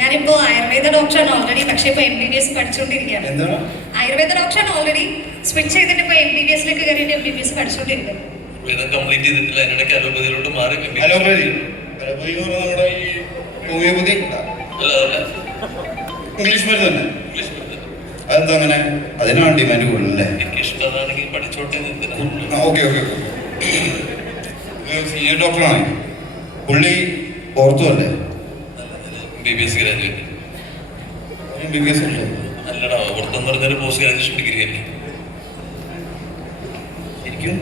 ഞാനിപ്പോ ആയുർവേദ ഡോക്ടറാണ് ഓൾറെഡി, പക്ഷേ ഇപ്പൊ MBBS പഠിച്ചുകൊണ്ടിരിക്കുകയാണ്. ആയുർവേദ ഡോക്ടറാണ് ഓൾറെഡി, സ്വിച്ച് ചെയ്തിട്ട് ഇപ്പൊ MBBSലേക്ക് കയറിയിട്ട് MBBS പഠിച്ചുകൊണ്ടിരിക്കുകയാണ്. ഇംഗ്ലീഷ് മരുന്ന് തന്നെ. അതെന്താ അങ്ങനെ? അതിനാണ് ഡിമാൻഡ് കൂടുതലല്ലേ? Okay okay. സീനിയർ ഡോക്ടറാണ് പുള്ളി, ഓർത്തു അല്ലേ? MBBS graduate. MBBS അല്ലേ? അല്ലടാ, ഓർത്തെന്ന് പറഞ്ഞൊരു പോസ്റ്റ് ഗ്രാജുവേഷൻ ഡിഗ്രി അല്ലേ? ശരിക്കും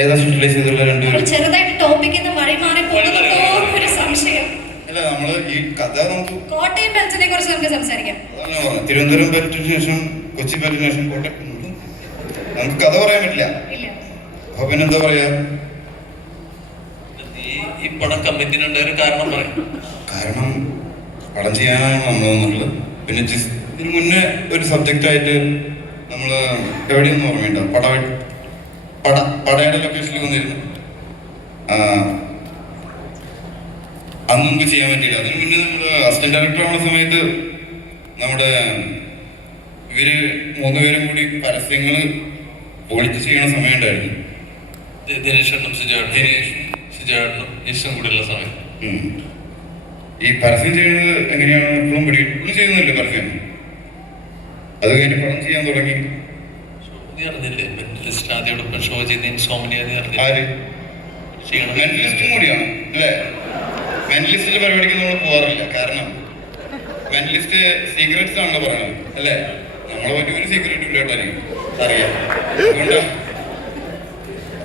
ഏതാ സ്പെഷ്യലൈസ് ചെയ്തുള്ള രണ്ടുപേരും? ചെറുതായിട്ട് ടോപ്പിക്കിൽ നിന്ന് വഴി മാറി പോകുന്നതോ ഒരു സംശയം. അല്ല, നമ്മള് ഈ കഥ നമുക്ക് കോട്ടയം ബെൽറ്റിനെ കുറിച്ച് നമുക്ക് സംസാരിക്കാം. അതാണ് പറഞ്ഞത്. തിരുവനന്തപുരം പറ്റിന് ശേഷം കൊച്ചി പറ്റിന് ശേഷം കോട്ടയം നമുക്ക് കഥ പറയാൻ പറ്റില്ല. അപ്പൊ പിന്നെന്താ പറയാ? ഈ പടം കമ്മിറ്റിനുണ്ടായ ഒരു കാരണം പറയും. കാരണം പടം ചെയ്യാനാണ് നമ്മളെന്നുള്ളത്. പിന്നെ ഇതിന് മുന്നേ ഒരു സബ്ജക്റ്റായിട്ട് നമ്മൾ എവിടെയൊന്നും ഓർമ്മയുണ്ടാവും, പടയുടെ ലൊക്കേഷനിൽ വന്നിരുന്നു. അന്ന് നമുക്ക് ചെയ്യാൻ പറ്റില്ല. അതിന് മുന്നേ നമ്മൾ അസിസ്റ്റന്റ് ഡയറക്ടർ ആവുന്ന സമയത്ത് നമ്മുടെ ഇവര് മൂന്നുപേരും കൂടി പരസ്യങ്ങൾ പൊളിച്ച് ചെയ്യുന്ന സമയം ഉണ്ടായിരുന്നു. ദിനേശനും സിജാട്ടനും ഈശ്വരം കൂടിയുള്ള സമയം. ഈ പരസ്യം ചെയ്യുന്നത് എങ്ങനെയാണ് ഇപ്പോഴും പുള്ളി ചെയ്യുന്നില്ല പരസ്യം. അത് കഴിഞ്ഞ് പടം ചെയ്യാൻ തുടങ്ങി. മെന്റലിസ്റ്റും കൂടിയാണ് അല്ലേ? മെന്റലിസ്റ്റിന്റെ പരിപാടിക്ക് നമ്മൾ പോകാറില്ല. കാരണം മെന്റലിസ്റ്റ് സീക്രറ്റ്സ് ആണല്ലോ പറയുന്നത് അല്ലേ? നമ്മളെ പറ്റി ഒരു സീക്രറ്റും ഇല്ലാട്ടായിരിക്കും അറിയാം. അതുകൊണ്ടാ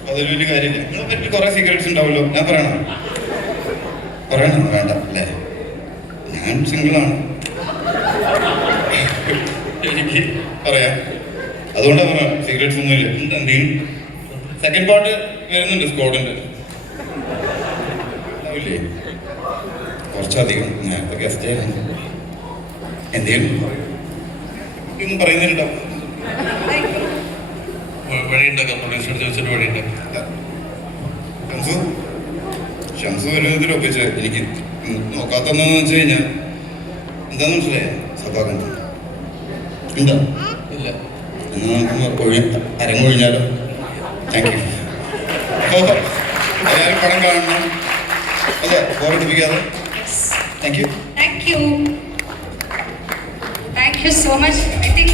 അതൊരു വലിയ കാര്യമില്ല. നമ്മളെ പറ്റി കുറെ സീക്രറ്റ്സ് ഉണ്ടാവുമല്ലോ. ഞാൻ പറയണോ? വേണ്ട അല്ലേ? ഞാൻ സിംഗിളാണ്, എനിക്ക് പറയാം. അതുകൊണ്ടാണ് പറയാം, സീക്രറ്റ്സ് ഒന്നും ഇല്ല. എന്തെങ്കിലും സെക്കൻഡ് പാർട്ട് വരുന്നുണ്ട് സ്കോഡിന്റെ. ഉണ്ടാവില്ലേ? കുറച്ചധികം നേരത്തെ ഗസ്റ്റ് ആയിരുന്നു. എന്തെങ്കിലും ഒന്നും പറയുന്നുണ്ടാവും. ഷംസു വരുന്നതിൽ ഒപ്പിച്ച് എനിക്ക് നോക്കാത്തന്ന് വെച്ച് കഴിഞ്ഞാൽ എന്താന്ന് മനസ്സിലായ സഭാകൻ എന്താ ഇല്ല. എന്നാൽ നമുക്ക് അരങ്ങൊഴിഞ്ഞാലോ? Thank you. എല്ലാവരും പടം കാണണം. അതെ, ബോറടിപ്പിക്കാതെ. Thank you. Thank you so much. I think